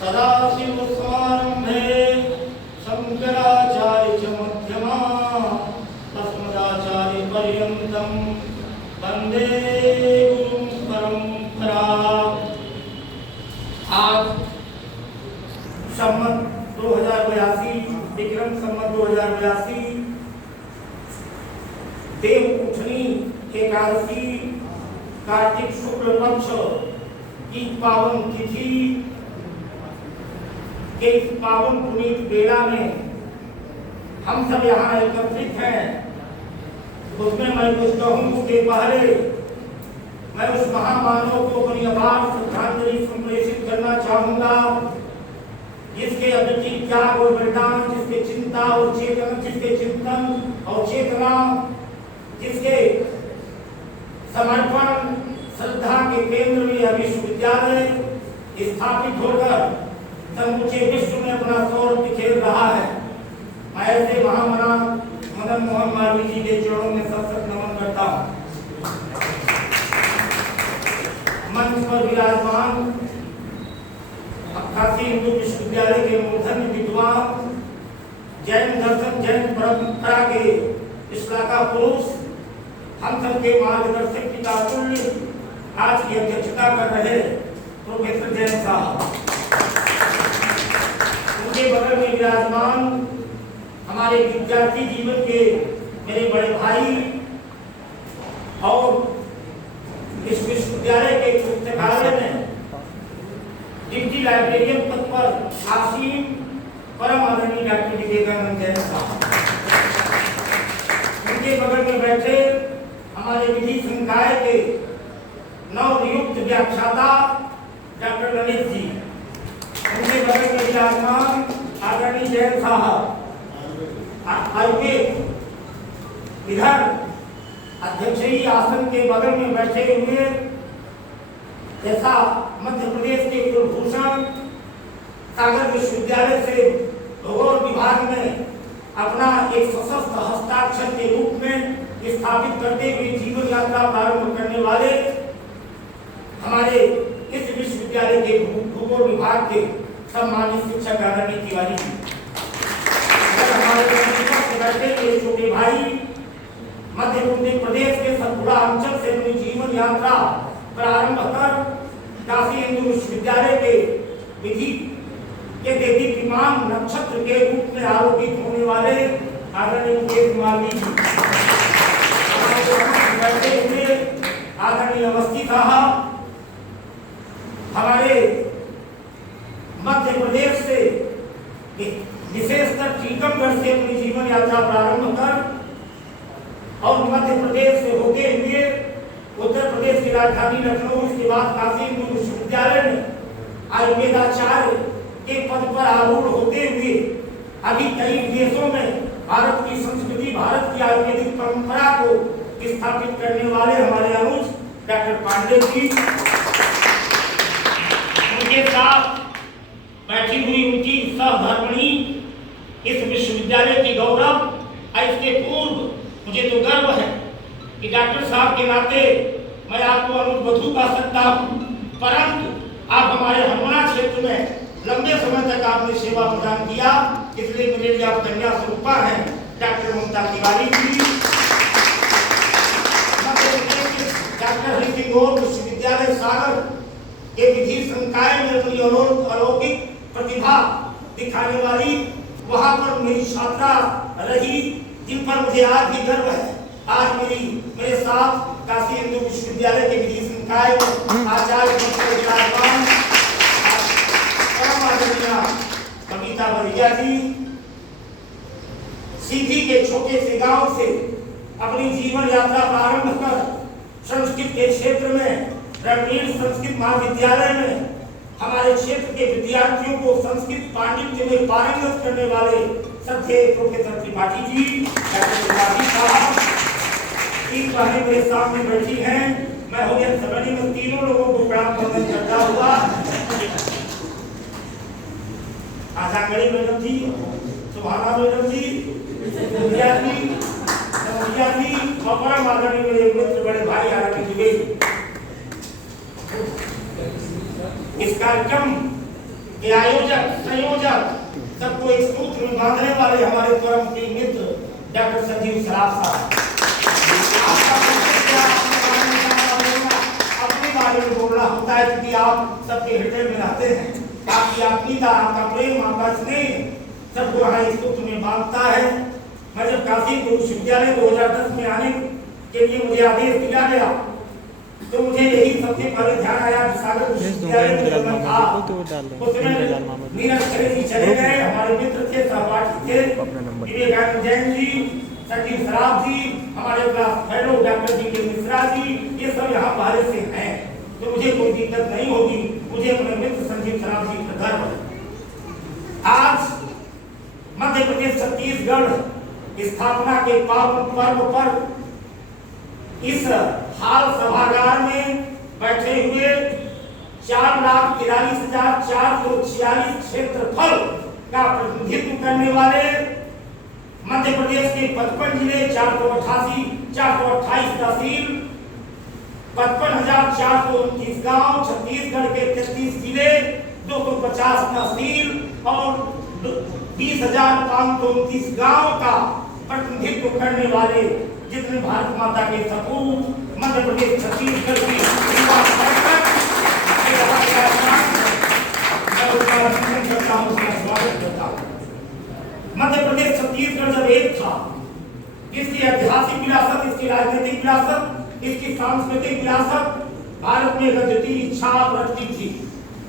सदाशिवसमारम्भे शङ्कराचार्यमध्यमाम् अस्मदाचार्यपर्यन्तं वन्दे गुरुं परम्पराम्। आज संवत 2082 विक्रम संवत 2082 देव उठनी एकादशी कार्तिक शुक्ल पक्ष की पावन तिथि के इस पावन पुनीत बेला में हम सब यहाँ एकत्रित हैं। उसमें मैं कुछ कहूँ उसके पहले मैं उस महामानव को अपनी अपार श्रद्धांजलि संप्रेषित करना चाहूँगा जिसके अद्वितीय त्याग और बलिदान, जिसके चिंता और चेतन, जिसके चिंतन और चेतना, जिसके समर्पण श्रद्धा के केंद्र में यह विश्वविद्यालय स्थापित होकर समूचे विश्व में अपना सौर बिखेर रहा है। मैं ऐसे महामना मदन मोहन मालवीय जी के चरणों में सशक्त नमन करता हूँ। मंच पर विराजमान काशी हिंदू विश्वविद्यालय के मूर्धन्य विद्वान, जैन दर्शन जैन परंपरा के इस्लाका पुरुष, हम सबके मार्गदर्शक पिता तुल्य आज की अध्यक्षता कर रहे प्रोफेसर जैन साहब, उनके बगल में विराजमान हमारे विद्यार्थी जीवन के मेरे बड़े भाई और इस विश्वविद्यालय के पुस्तकालय में डिप्टी लाइब्रेरियन पद पर आसीन परम आदरणीय डॉक्टर विवेकानंद जैन साहब, उनके बगल में बैठे हमारे विधि संकाय के नवनियुक्त व्याख्याता डॉक्टर ललित जी, उनके बगल में विराजमान आदरणीय जैन साहब, आयुर्वेद इधर अध्यक्षीय आसन के बगल में बैठे हुए जैसा मध्य प्रदेश के कुलभूषण सागर विश्वविद्यालय से भूगोल विभाग में अपना एक सशस्त्र हस्ताक्षर के रूप में स्थापित करते हुए जीवन यात्रा प्रारंभ करने वाले हमारे इस विश्वविद्यालय के भूगोल विभाग के सम्मानित शिक्षक आदरणीय तिवारी जी, हमारे बैठे हुए छोटे भाई मध्य प्रदेश के सतपुड़ा अंचल से अपनी जीवन यात्रा प्रारंभ कर काशी हिंदू विश्वविद्यालय के विधि के दीप्तिमान नक्षत्र के रूप में आरोपित होने वाले आदरणीय मुकेश मालवीय जी, बैठे हुए आदरणीय अवस्थी साहब, हमारे मध्य प्रदेश से विशेषकर टीकमगढ़ से अपनी जीवन यात्रा प्रारंभ कर और मध्य प्रदेश से होते हुए उत्तर प्रदेश की राजधानी लखनऊ, इसके बाद काशी हिंदू विश्वविद्यालय में आयुर्वेदाचार्य के पद पर आरूढ़ होते हुए अभी कई देशों में भारत की संस्कृति, भारत की आयुर्वेदिक परंपरा को स्थापित करने वाले हमारे अनुज डॉक्टर पांडे जी, उनके साथ बैठी हुई उनकी सहधर्मिणी इस विश्वविद्यालय की गौरव। इसके पूर्व मुझे तो गर्व है कि डॉक्टर साहब के नाते मैं आपको अनुबंधु कह सकता हूँ, परंतु आप हमारे हरमोना क्षेत्र में लंबे समय तक आपने सेवा प्रदान किया, इसलिए मेरे लिए आप कन्या स्वरूपा हैं डॉक्टर ममता तिवारी जी। डॉक्टर हरि सिंह गौर विश्वविद्यालय सागर के विधि संकाय में अपनी अलौकिक प्रतिभा दिखाने वाली वहां पर मेरी छात्रा रही, जिन पर मुझे आज भी गर्व है। आज मेरे साथ काशी हिंदू विश्वविद्यालय के विधि संकाय आचार्य कविता बरिया जी, सीधी के छोटे से गांव से अपनी जीवन यात्रा प्रारंभ कर संस्कृत के क्षेत्र में रणवीर संस्कृत महाविद्यालय में हमारे क्षेत्र के विद्यार्थियों को संस्कृत पांडित्य में पारंगत करने वाले सत्य प्रोफेसर त्रिपाठी जी, डॉक्टर त्रिपाठी साहब, तीन बहनें मेरे सामने बैठी हैं। मैं हो गया सभी में तीनों लोगों को प्रणाम करता हुआ आशांगणी मैडम जी, सुभाना मैडम जी, परम आदरणीय मेरे मित्र बड़े भाई आदरणीय जुबेर, इस कार्यक्रम के आयोजक संयोजक सबको एक सूत्र में बांधने वाले हमारे परम प्रिय मित्र डॉक्टर संजीव सराफ साहब, अपने बारे में बोलना होता है क्योंकि आप सबके हृदय में रहते हैं। आपकी आत्मीयता, आपका प्रेम, आपका स्नेह सबको यहाँ इस सूत्र में बांधता है। मैं जब काशीपुर विश्वविद्यालय 2010 में आने के लिए मुझे आदेश दिया गया तो मुझे यही सबसे पहले ध्यान आया कि सागर विश्वविद्यालय में जब मैं था उसमें नीरज खरे जी चले गए, हमारे मित्र थे, सहपाठी थे, विवेकानंद जैन जी, संजीव सराफ जी, हमारे क्लास फेलो डॉक्टर जी के मिश्रा जी, ये सब यहाँ बाहर से हैं, तो मुझे कोई दिक्कत नहीं होगी। मुझे अपने मित्र संजीव सराफ जी का गर्व है। आज मध्य प्रदेश छत्तीसगढ़ स्थापना के पावन पर्व पर इस हाल सभागार में बैठे हुए 4,43,446 क्षेत्रफल का प्रतिनिधित्व करने वाले मध्य प्रदेश के 55 जिले, 428 तहसील, 55,429 गांव, छत्तीसगढ़ के 33 जिले, 250 तहसील और 20,529 गांव का प्रतिनिधित्व करने वाले जितने भारत माता के सपूत मध्य प्रदेश छत्तीसगढ़ की स्वागत करता हूँ। मध्य प्रदेश छत्तीसगढ़ जब एक था, इसकी ऐतिहासिक विरासत, इसकी राजनीतिक विरासत, इसकी सांस्कृतिक विरासत भारत में गद्दी इच्छा रखती थी।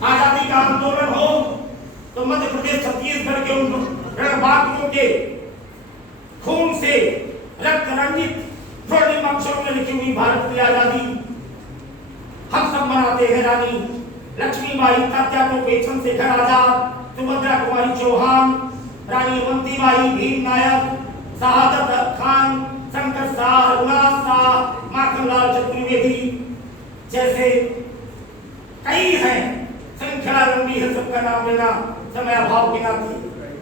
आजादी का आंदोलन हो तो मध्य प्रदेश छत्तीसगढ़ के उन रणबागियों के खून से रक्त रंजित स्वर्णिम अक्षरों में लिखी हुई भारत की आजादी हम सब मनाते हैं। रानी लक्ष्मीबाई, तात्या टोपे, चंद्रशेखर आजाद, सुभद्रा कुमारी चौहान, रानी अवंतीबाई, भीम नायक, शहादत खान, शंकर शाह, रघुनाथ शाह, माखनलाल चतुर्वेदी जैसे कई हैं। संख्या लंबी है, सबका नाम लेना समय अभाव के नाते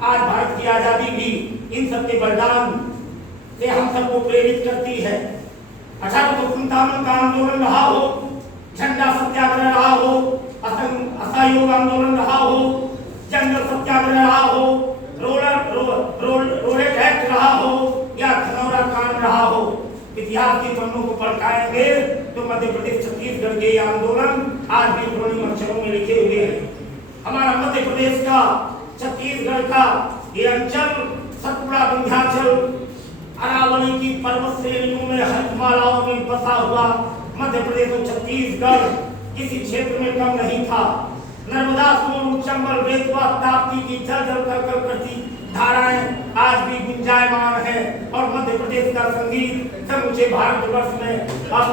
आज भारत की आजादी भी इन सबके बलिदान से हम सबको प्रेरित करती है। 1857 का आंदोलन रहा हो, झंडा सत्याग्रह रहा हो, असहयोग आंदोलन रहा हो, जंगल सत्याग्रह रहा हो, रोलेट एक्ट रहा हो या खनौरा कांड रहा हो, इतिहास के पन्नों को पलटाएंगे तो मध्य प्रदेश छत्तीसगढ़ के आंदोलन आज भी स्वर्णिम अक्षरों में लिखे हुए हैं। हमारा मध्य प्रदेश का, छत्तीसगढ़ का ये अंचल सतपुड़ा, विंध्याचल, अरावली की पर्वत श्रेणियों में हरितमालाओं में बसा हुआ मध्य प्रदेश और छत्तीसगढ़ किसी क्षेत्र में कम नहीं था। नर्मदा, सोन, चंबल, बेतवा, ताप्ती की जल जल कर करती धाराएं आज भी गुंजायमान है और मध्य प्रदेश का संगीत समूचे भारतवर्ष में अब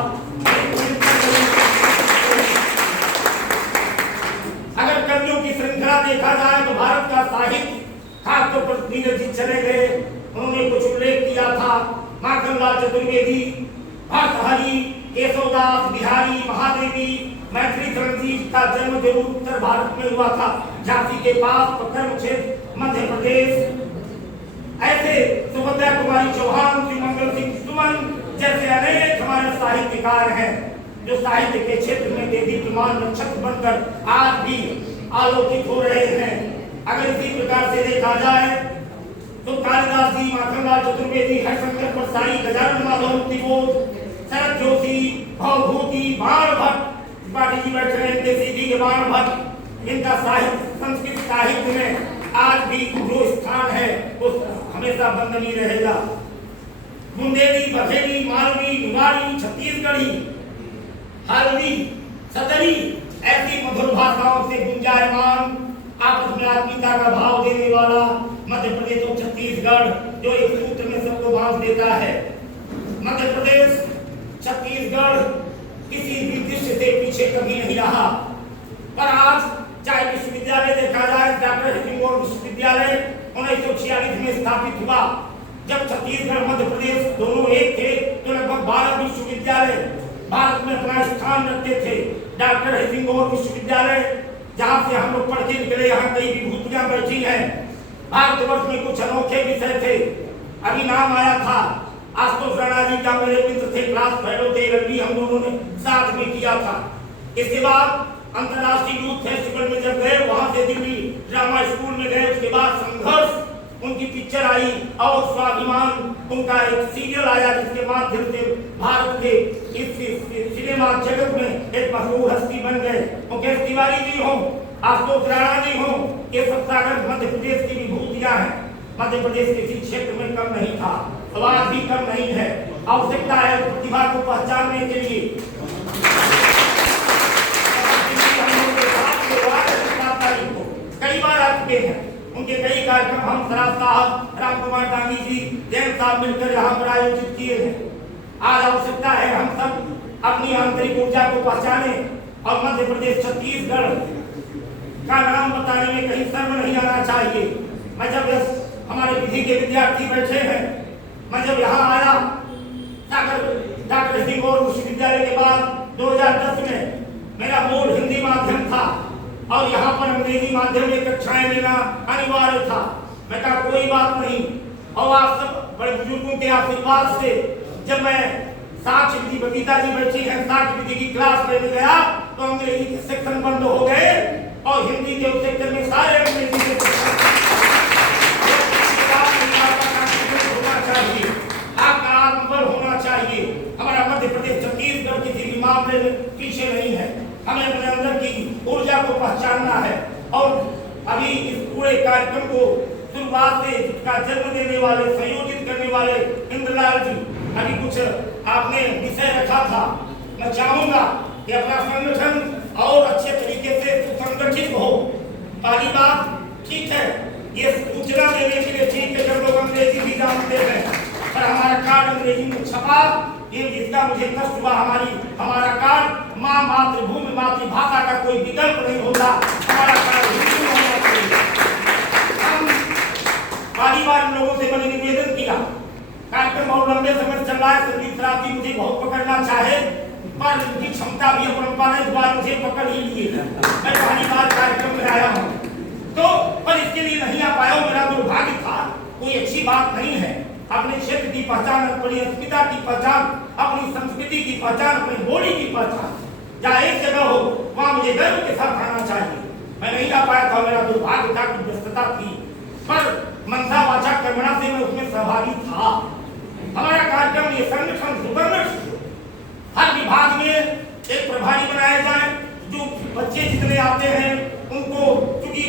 अगर कवियों की श्रृंखला देखा जाए तो भारत का साहित्य खासतौर पर नीरज जी चले गए, उन्होंने कुछ उल्लेख किया था। माखनलाल चतुर्वेदी, भर्तृहरि, केशवदास, बिहारी, महादेवी, मैथिली रणजीत का जन्म जरूर उत्तर भारत में हुआ था, झांसी के पास पकड़ क्षेत्र मध्य प्रदेश। ऐसे सुभद्रा कुमारी चौहान, श्रीमंगल सिंह सुमन जैसे अनेक हमारे साहित्यकार हैं जो साहित्य के क्षेत्र में देदीप्यमान नक्षत्र बनकर आज भी आलोकित हो रहे हैं। अगर इसी प्रकार से देखा जाए तो कालिदास जी, माखनलाल चतुर्वेदी, हरिशंकर परसाई, गजानन माधव तिब्बत, शरद जोशी, भवभूति, बाण भट्ट, पाटिल जी बैठे हैं, देसी जी के बाण भट्ट, इनका साहित्य, संस्कृत साहित्य में आज भी जो स्थान है वो हमेशा वंदनीय रहेगा। बुंदेली, बघेली, मालवी, निवाड़ी, छत्तीसगढ़ी, हल्दी, सदरी ऐसी मधुर भाषाओं से गुंजायमान, आपस में आत्मीयता का भाव देने वाला मध्य प्रदेश और छत्तीसगढ़ जो एक सूत्र में सबको बांध देता है। मध्य प्रदेश, छत्तीसगढ़ किसी भी दृश्य से पीछे कभी नहीं रहा। पर आज चाहे विश्वविद्यालय देखा जाए, डॉक्टर हिंगोर विश्वविद्यालय 1946 में स्थापित हुआ। जब छत्तीसगढ़ मध्य प्रदेश दोनों एक थे तो लगभग 12 विश्वविद्यालय भारत में अपना स्थान रखते थे। डॉक्टर हिंगोर विश्वविद्यालय जहाँ से हम लोग पढ़ के निकले, यहाँ कई विभूतियां बैठी हैं। भारतवर्ष में कुछ अनोखे विषय थे, अभी नाम आया था आशुतोष राणा जी का, मेरे मित्र थे, क्लास फेलो थे, रग्बी हम दोनों ने साथ में किया था। इसके बाद अंतर्राष्ट्रीय यूथ फेस्टिवल में जब गए, वहां से दिल्ली ड्रामा स्कूल में गए, उसके बाद संघर्ष उनकी पिक्चर आई और स्वाभिमान उनका एक सीरियल आया, जिसके माध्यम से भारत के इस सिनेमा जगत में एक मशहूर हस्ती बन गए। मुकेश तिवारी जी हो, आशुतोष राणा जी हो, ये सब सागर मध्य प्रदेश की विभूतियां हैं। मध्य प्रदेश किसी क्षेत्र में कम नहीं था, आवाज भी कम नहीं है। आवश्यकता है प्रतिभा को पहचानने के लिए। कई बार आ चुके हैं, उनके कई कार्यक्रम हम सराफ साहब, राम कुमार डांगी जी, जैन साहब मिलकर यहाँ पर आयोजित किए हैं। आज आवश्यकता है हम सब अपनी आंतरिक ऊर्जा को पहचाने और मध्य प्रदेश छत्तीसगढ़ का नाम बताने में कहीं शर्म नहीं आना चाहिए। मैं जब हमारे विधि के विद्यार्थी बैठे हैं, मैं जब यहाँ आया डॉक्टर सिंह और विश्वविद्यालय के बाद 2010 में मेरा मूल हिंदी माध्यम था और यहाँ पर अंग्रेजी माध्यम में कक्षाएं लेना अनिवार्य था। मैं कहा कोई बात नहीं, और आप सब बड़े बुजुर्गों के आशीर्वाद से जब मैं साक्ष्य विधि, बगीता जी बैठी हैं, साक्ष्य विधि की क्लास लेने गया तो अंग्रेजी के सेक्शन बंद हो गए और हिंदी के सेक्शन में सारे अंग्रेजी के चाहिए, आपका आत्मबल होना चाहिए। हमारा मध्य प्रदेश छत्तीसगढ़ किसी भी मामले में पीछे नहीं है। हमें अपने अंदर की ऊर्जा को पहचानना है और अभी इस पूरे कार्यक्रम को शुरुआत से इसका जन्म देने वाले, संयोजित करने वाले इंद्रलाल जी, अभी कुछ आपने विषय रखा था। मैं चाहूंगा कि अपना संगठन और अच्छे तरीके से सुसंगठित हो। पहली बात, ठीक है, ये सूचना देने के लिए ठीक है जब लोग अंग्रेजी भी जानते हैं, पर हमारा कार्ड अंग्रेजी में छपा, ये जिसका मुझे कष्ट हुआ। हमारा कार्ड माँ मातृभूमि मातृभाषा का कोई विकल्प नहीं होता, हमारा कार्ड हिंदी में होना चाहिए। हम पहली बार लोगों से मैंने निवेदन किया, कार्यक्रम बहुत लंबे समय चल रहा है, संदीप शराबी मुझे बहुत पकड़ना चाहे पर उनकी क्षमता भी अपरंपरा ने इस बार मुझे पकड़ ही लिए। मैं पहली बार कार्यक्रम में आया हूँ तो पर इसके लिए नहीं आ पाया, मेरा दुर्भाग्य था, कोई अच्छी बात नहीं है। अपने क्षेत्र की पहचान, अपनी अस्मिता की पहचान, अपनी संस्कृति की पहचान, अपनी बोली की पहचान, जहाँ एक जगह हो वहाँ मुझे गर्व के साथ आना चाहिए। मैं नहीं आ पाया था, मेरा दुर्भाग्य था, कुछ व्यस्तता थी, पर मनसा वाचा कर्मणा से मैं उसमें सहभागी था। हमारा कार्यक्रम ये संगठन सुसंगठित, हर विभाग में एक प्रभारी बनाए जाए, जो बच्चे जितने आते हैं उनको, क्योंकि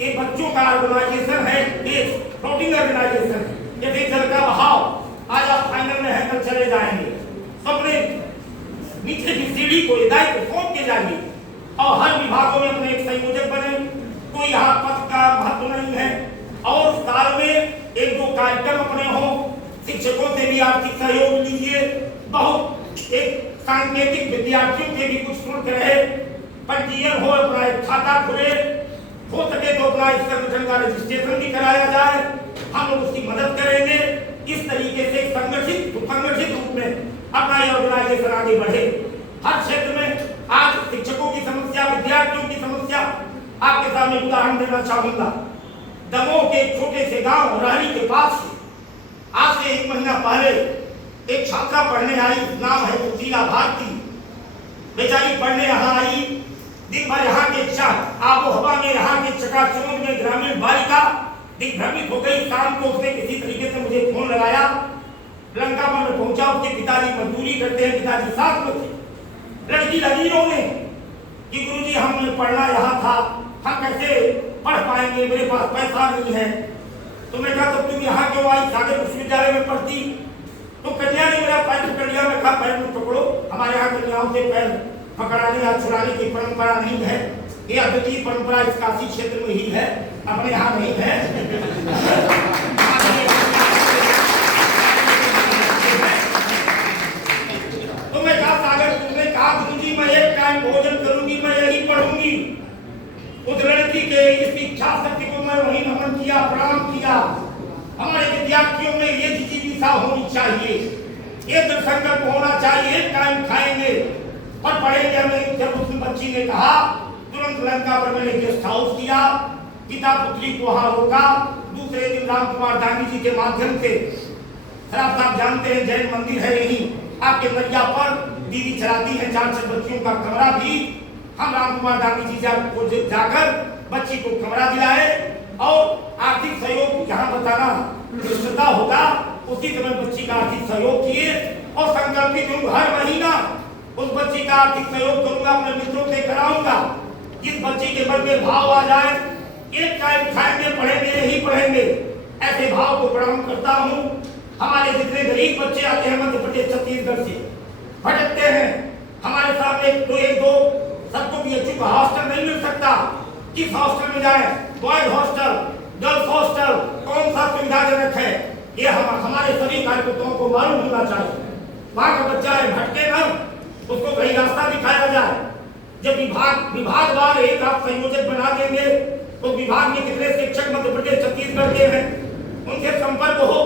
एक बच्चों का ऑर्गेनाइजेशन है, एक फ्लोटिंग ऑर्गेनाइजेशन है, जैसे जल का बहाव, आज आप फाइनल में है, कल चले जाएंगे, सबने नीचे की सीढ़ी को दायित्व सौंप के जाइए और हर विभागों में अपने एक संयोजक बने। कोई यहाँ पद का महत्व नहीं है और साल में एक दो कार्यक्रम अपने हो, शिक्षकों से भी आर्थिक सहयोग लीजिए, बहुत एक सांकेतिक विद्यार्थियों के भी कुछ शुल्क रहे, पंजीयन हो, अपना एक खाता खुले, हो सके तो अपना इस संगठन का रजिस्ट्रेशन भी कराया जाए, हम लोग उसकी मदद करेंगे। इस तरीके से संगठित रूप में अपना ये ऑर्गेनाइजेशन आगे बढ़े। हर क्षेत्र में आज शिक्षकों की समस्या, विद्यार्थियों की समस्या, आपके सामने उदाहरण देना चाहूंगा। दमोह के एक छोटे से गांव रहरी के पास से आज से 1 महीना पहले एक छात्रा पढ़ने आई, नाम है सुशीला भारती। बेचारी पढ़ने यहाँ आई, दिन भर यहाँ के आबो हवा में, यहाँ के चकाचौंध में ग्रामीण बालिका दिग्भ्रमित हो गई। शाम को उसने किसी तरीके से मुझे फोन लगाया, लंका में पहुंचा, उसके पिताजी मजदूरी करते हैं, पिताजी साथ में थे। लड़की लगी रोने कि गुरुजी हमने पढ़ना यहाँ था, हम कैसे पढ़ पाएंगे, मेरे पास पैसा नहीं है। तो मैं कहा तो तुम यहाँ क्यों आई, सागर विश्वविद्यालय में पढ़ती? तो कन्या ने मेरा पैर पकड़ लिया। मैं कहा पैर में पकड़ो, हमारे यहाँ कन्याओं से पैर पकड़ाने या छुड़ाने की परंपरा नहीं है, ये अद्वितीय परंपरा इस काशी क्षेत्र में ही है, अपने यहाँ नहीं है। तो मैं कहा सागर, तुमने कहा गुरुजी मैं एक टाइम भोजन करूंगी, मैं यही पढ़ूंगी। उस लड़की के इस इच्छा शक्ति को मैं वही नमन किया, प्रणाम किया। हमारे विद्यार्थियों में ये जिज्ञासा होनी चाहिए, ये दृढ़ संकल्प होना चाहिए, एक टाइम खाएंगे और पढ़ेंगे। हमें जब उस बच्ची ने कहा, तुरंत लंका पर मैंने गेस्ट हाउस किया, पिता पुत्री को वहां रोका। दूसरे दिन राम कुमार डांगी जी के माध्यम से, साहब जानते हैं जैन मंदिर है यही आपके नरिया पर, दीदी चलाती है, 4 बच्चियों का कमरा भी हम राम कुमार गांधी जी जाकर बच्ची को कमरा दिलाए और आर्थिक सहयोग जहाँ बताना निश्चितता होगा उसी समय बच्ची का आर्थिक सहयोग किए और संकल्पित हूँ हर महीना उस बच्ची का आर्थिक सहयोग करूंगा, अपने मित्रों से कराऊंगा। जिस बच्ची के मन में भाव आ जाए एक टाइम खाएंगे पढ़ेंगे यही पढ़ेंगे, ऐसे भाव को प्रणाम करता हूँ। हमारे जितने गरीब बच्चे आते हैं मध्य प्रदेश छत्तीसगढ़ से भटकते हैं, हमारे सामने एक दो सबको भी अच्छी हॉस्टल नहीं मिल सकता, किस हॉस्टल में जाए, बॉयज हॉस्टल, गर्ल्स हॉस्टल, कौन सा सुविधाजनक है, ये हमारे सभी कार्यकर्ताओं को मालूम होना चाहिए। वहाँ का बच्चा है भटके न, उसको कहीं रास्ता दिखाया जाए। जब विभागवार एक आप संयोजक बना देंगे तो विभाग में कितने शिक्षक मध्य प्रदेश छत्तीसगढ़ के हैं उनसे संपर्क हो।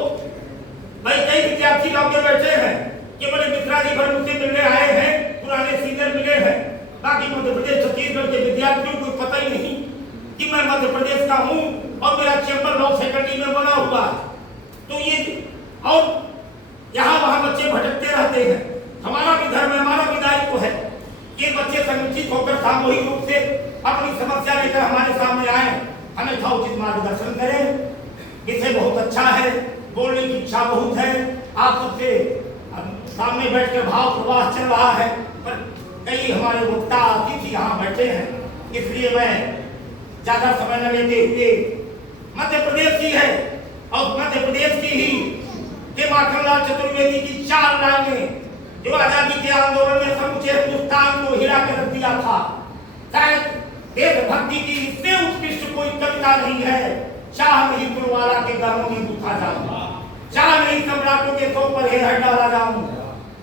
भाई कई विद्यार्थी लोग बैठे हैं कि बोले मिश्रा जी भर मुझसे मिलने आए हैं, पुराने सीनियर मिले हैं, बाकी मध्य प्रदेश छत्तीसगढ़ के विद्यार्थियों को पता ही नहीं कि मैं मध्य प्रदेश का हूँ और मेरा चैंबर लॉ फैकल्टी में बना हुआ है। तो ये और यहाँ वहाँ बच्चे भटकते रहते हैं। हमारा भी धर्म है, हमारा भी दायित्व है कि बच्चे संगठित होकर सामूहिक रूप से अपनी समस्या लेकर हमारे सामने आए, हमें था उचित मार्गदर्शन करें। विषय बहुत अच्छा है, बोलने की इच्छा बहुत है, आप सबसे सामने बैठकर भाव प्रवाह चल रहा है, पर कई हमारे वक्ता अतिथि यहाँ बैठे हैं, इसलिए मैं ज्यादा समय न लेते हुए मध्य प्रदेश की है और मध्य प्रदेश की ही के माखनलाल चतुर्वेदी की 4 लाइनें जो आजादी के आंदोलन में समूचे हिंदुस्तान को हिला कर रख दिया था। शायद देशभक्ति की इससे उत्कृष्ट कोई कविता नहीं है। चाह नहीं पुरवाला के गांवों में दुखा जाऊं, चाह नहीं सम्राटों के सौ पर हेर डाला जाऊं,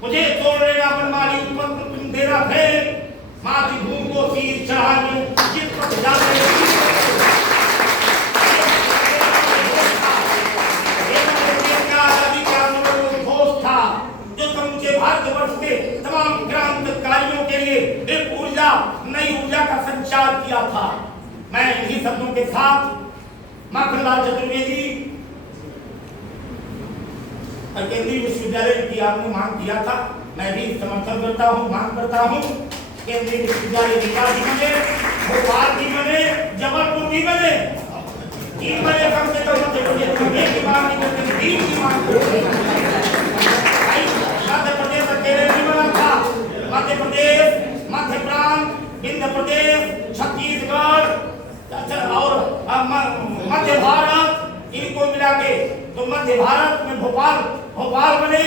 मुझे तोड़ लेना मनमानी पर तुम देना फेंक, मातृभूमि को सिर चढ़ाने जिस पर जाते भारतवर्ष के तमाम क्रांतिकारियों के लिए एक ऊर्जा, नई ऊर्जा का संचार किया था। मैं इन्हीं शब्दों के साथ माखनलाल चतुर्वेदी केंद्रीय विश्वविद्यालय की आपने मांग किया था, मैं भी समर्थन करता हूँ, मांग करता हूँ। केंद्रीय विश्वविद्यालय रीवा भी बने, भोपाल भी बने, जबलपुर भी बने, 3 बने कम से कम मध्य प्रदेश में एक की मांग नहीं करते, 3 की मांग करते। मध्य प्रदेश अकेले नहीं बना था, मध्य प्रदेश, मध्य प्रांत, विंध्य प्रदेश, छत्तीसगढ़ और मध्य भारत, इनको मिला के तो मध्य भारत में भोपाल बने,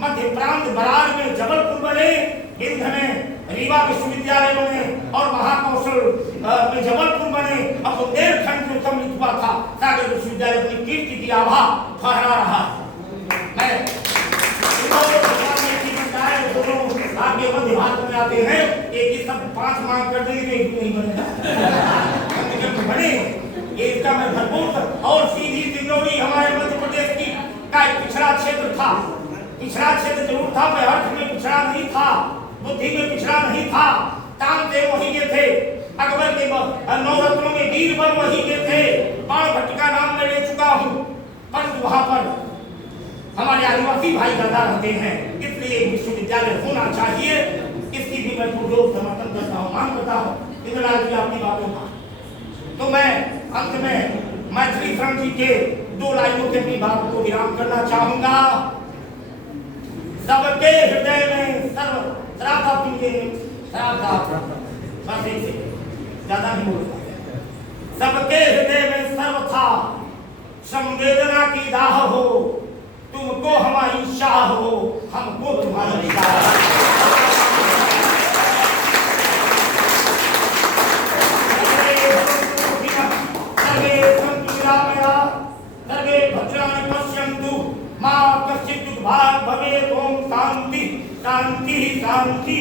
मध्य प्रांत बराज में जबलपुर बने, विंध्य में रीवा विश्वविद्यालय बने और महाकौशल में जबलपुर बने। अब बुंदेलखंड में सम्मिलित हुआ था, सागर विश्वविद्यालय अपनी कीर्ति की आभा फहरा रहा। मैं आगे मध्य भारत में आते हैं, एक ही सब 5 मांग कर देंगे, एक नहीं बनेगा, बने ये इसका मैं भरपूर। और सीधी सिंगरौली हमारे मध्य प्रदेश की का एक पिछड़ा क्षेत्र था, पिछड़ा क्षेत्र जरूर था, अर्थ में पिछड़ा नहीं था, बुद्धि में पिछड़ा नहीं था, तानसेन वहीं के थे, अकबर के 9 रत्नों में बीरबल वहीं के थे, बाणभट्ट का नाम मैं ले चुका हूँ, परंतु वहां पर हमारे आदिवासी भाई ज्यादा रहते हैं, इसलिए विश्वविद्यालय होना चाहिए। इसकी भी मैं पुरजोर समर्थन करता हूँ, मांग करता हूँ। इतना भी आपकी बातों का तो मैं अंत में मैथिली शरण जी के 2 लाइनों से अपनी बात को विराम करना चाहूंगा। सबके हृदय में श्रद्धा बस ऐसे ज्यादा नहीं बोलता। सबके हृदय में सर्वथा संवेदना की दाह हो, तुमको हमारी शाह हो, हमको तुम्हारी शाह। सर्वे भद्राणि पश्यन्तु मा कश्चित् दुर्भाग् भवेत्। ओम शांति शांति शांति।